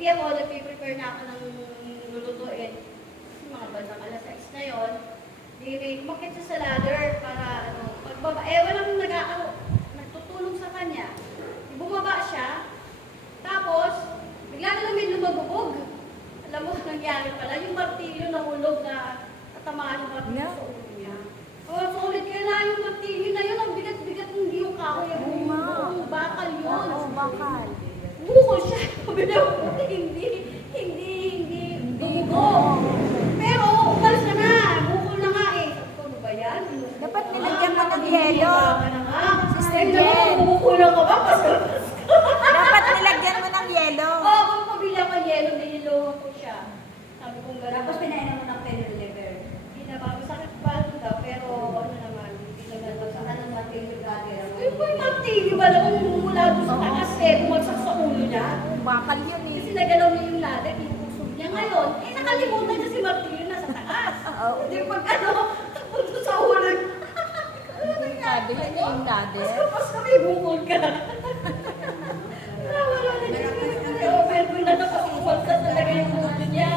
Hindi ako, nag-prepare na ako ng lulutuin. Mga bandang alas 6 na yun. Umakit siya sa ladder para pagbaba. Walang nagtutulong sa kanya. Bumaba siya. Tapos, bigla na lang may lumabubog. Alam mo, nangyari pala. Yung martilyo nahulog na tatamaan yung martilyo sa ulo niya. Solid kaya yung martilyo na yun. Ang bigat-bigat ng yung kahoy. Yung bakal yun. Oo, bakal. Bukol siya. Hindi bumubog. Pero, umalis ka na. Bukol na nga eh. Sabi ko, ano ba yan? Dapat nilagyan mo ng yelo. Sister Jen. Bukol na ka ba? Dapat nilagyan mo ng yelo. Oo, kung pabili ako ng yelo, nililungan ko siya. Sabi kong gano'n. Tapos pinainan mo ng pain reliever. Hindi na bago sakit pa daw, pero ano naman, hindi naman Saka ng martilyo gather. Yung po yung martilyo ba lang mula doon sa taas eh, bumagsak sa ulo niya. Bakal yun eh. Kasi nagalaw niya yung ladder, yung puso niya ngayon. Nakalimutan niya si martilyo na sa taas. Hindi pag punto sa ulo. Ano nangyari? Yun na yung ladder. Pas kami, bukol ka. Wala na niya. Pero na napasukol ka talaga yung ulo niya.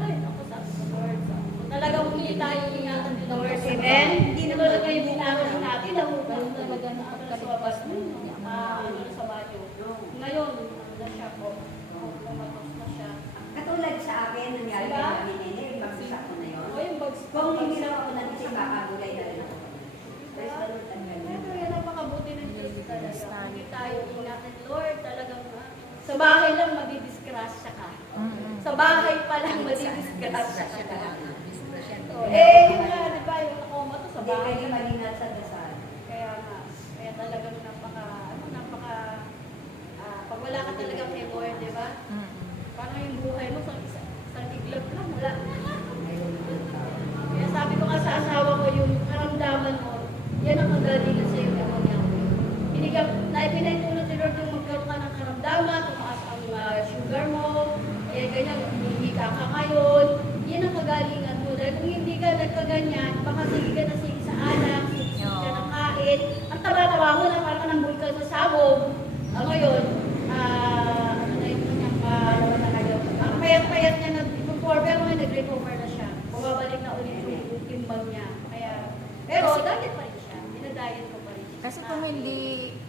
Ay, naku, sabi ko, Lord. Talagang hindi tayo ingatan ni Lord. Amen? Hindi na talaga yung binagan natin. Nahugan talaga na ako sa labas mo. Sa banyo. Ngayon, na siya po. Lumatos na siya. Katulad sa akin, nangyari Diba? kay Mami Nene, yung bagsak ko na yun. O yung bags ko. Kung hindi lang ako nagising, baka gulay na rin ako. Praise the Lord, ang galing. Pero yan ang makabuti ng Diyos talaga. Hindi tayo ingatan, Lord. Talagang sa bahay lang madidisgrasya ka. Sa bahay pa lang madidisgrasya ka. Yung nga, di ba, yung nakoma to sa Hindi bahay. kayo malinat sa dasal. Kaya nga, kaya talagang pag wala ka talaga kay Lord, di ba? Parang yung buhay mo, isang iglap lang, wala. Kaya sabi ko nga sa asawa ko, yung karamdaman mo, yan ang kagalingan sa iyo naman yan. Pinahintulot ni Lord yung magkaroon ka ng karamdaman, tumaas ang sugar mo, ganyan, hindi ka ngayon, yan ang kagalingan mo. Dahil kung hindi ka nagkaganyan, baka sige ka na sige sa anak, sige ka ng kain, ang taba-taba mo na parang ka ng bulkan sa sabog. Ngayon, ano na yung kanyang na kayo. Ang payat-payat niya nag-recover, pero ngayon nag-recover na siya. Bumabalik na ulit yung timbang niya. Pero diet pa rin siya. Dinadiet ko pa rin siya. Kasi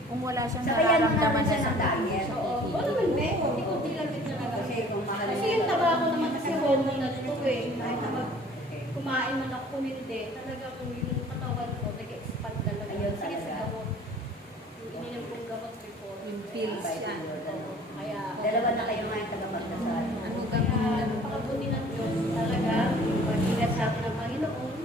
kung wala siyang Saka yan mo nararamdaman naman siya sa ng diet. Oo, wala naman be. Kunti-kunti lang din talaga. Kasi kung mahal Kasi yung taba ko naman kasi hormone na ito eh. Kahit na kumain man ako kung hindi, talaga kung yung katawan ko, nag-expand talaga. Ayun Sige sa talaga. gamot. Yung ininom kong gamot before. Yung pills By the yan. Lord, ano. Kaya, Dalawa na kayo ngayon tagapagdasal. kaya napakabuti ng Diyos talaga, yung pag-ingat sa atin ng Panginoon,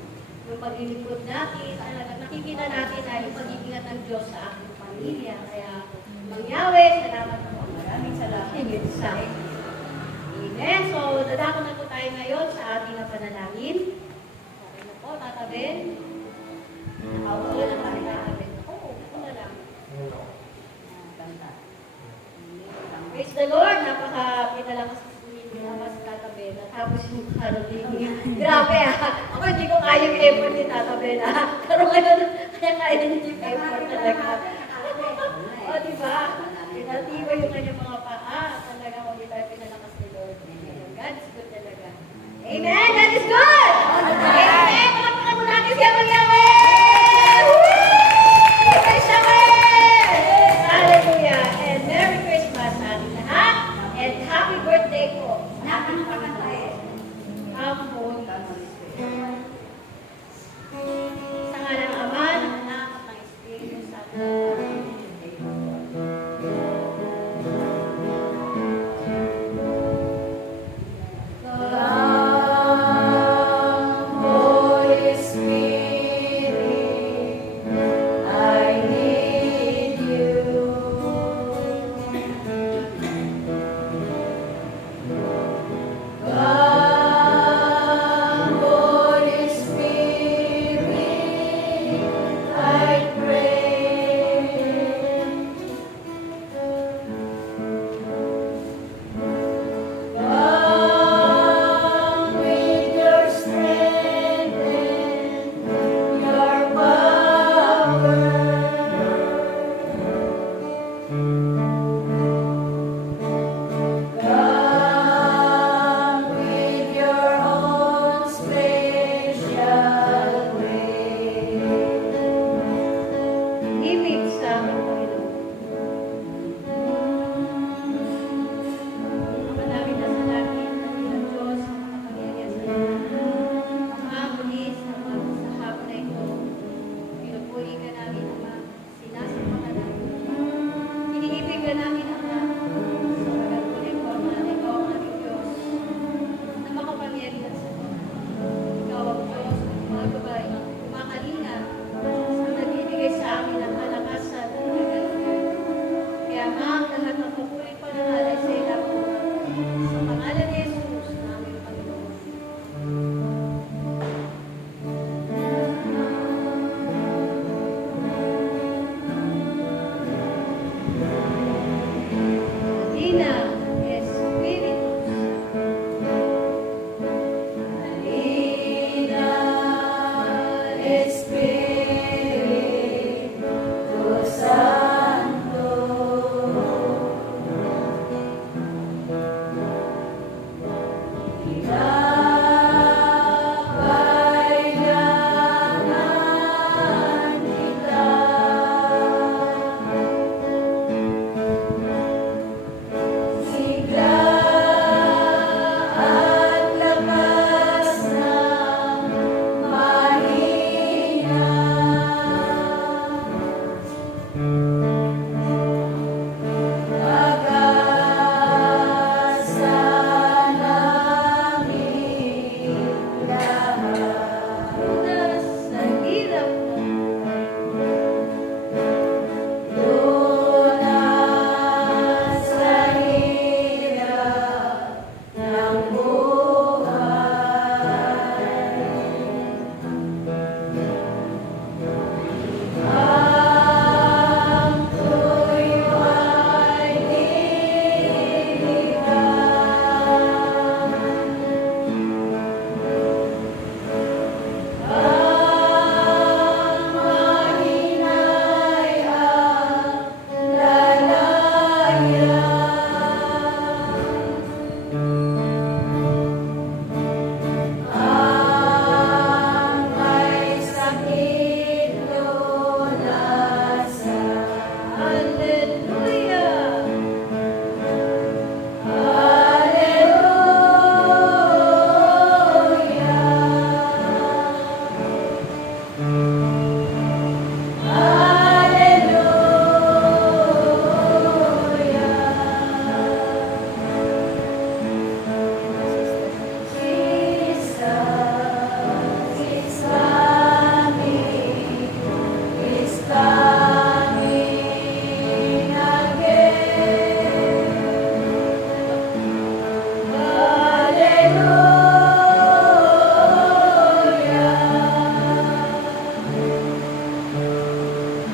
yung paglilipod natin, talaga nakikita natin na yung pag-iingat ng Diyos sa ating pamilya. Kaya, mangyawe, salamat po. Maraming salamat. Amen. So, dadako na po tayo ngayon sa ating panalangin. Okay na po, tatabin. Nakaulo na tayo tatabin. Oo, ito na lang. Kanta. Praise the Lord! Napaka-pinalakas po ninyo naman sa tatabi. Natapos yung karating. Grabe Ako hindi ko kaya yung effort ni tatabi Pero ngayon, kaya niyo yung effort talaga. O, diba? Pinatibay yung kanyang mga paa. Talaga, kung di tayo pinalakas ni Lord. God is good talaga. Amen! God is good! Amen! Palakpakan mo natin siya Yahweh! Praise Yahweh! Hallelujah! And Merry Christmas sa ating lahat. And happy birthday po. Nakakanta eh. Ang sa ngalan ng Ama, ng Anak, at ng Espiritu Santo.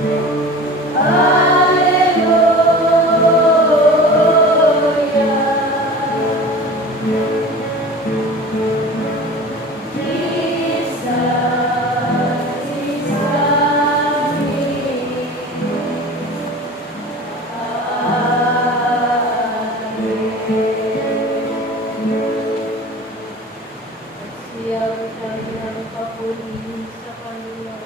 Siyaw tayo ng papuri sa Kanya.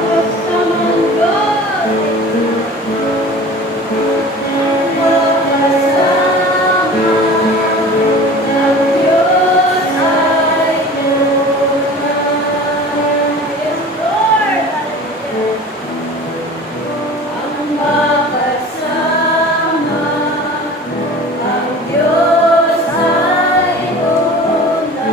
makasamang Diyos. Ang Diyos ay tunay. Yes, Lord. Ang makasama, ang Diyos ay tunay.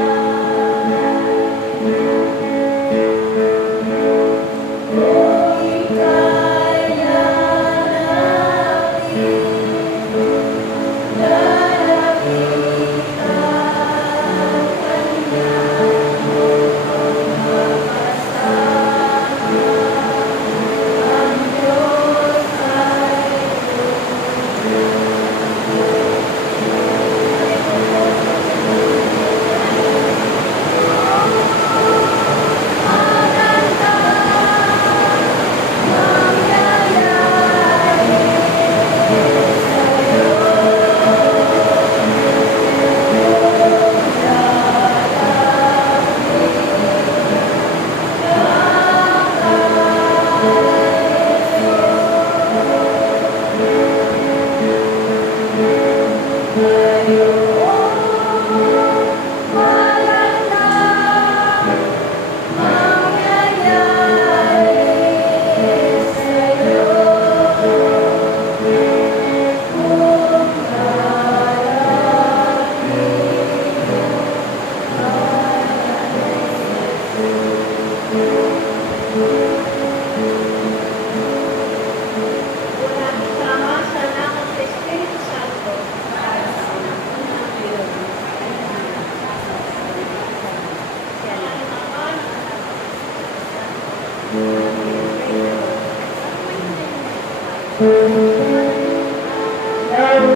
Kung ika'y lalapit ang Kanya, makasama, ang Diyos ay wala kasama sa anak at sa Espiritu Santo. Yan ang Ama ng anak at sa Espiritu Santo.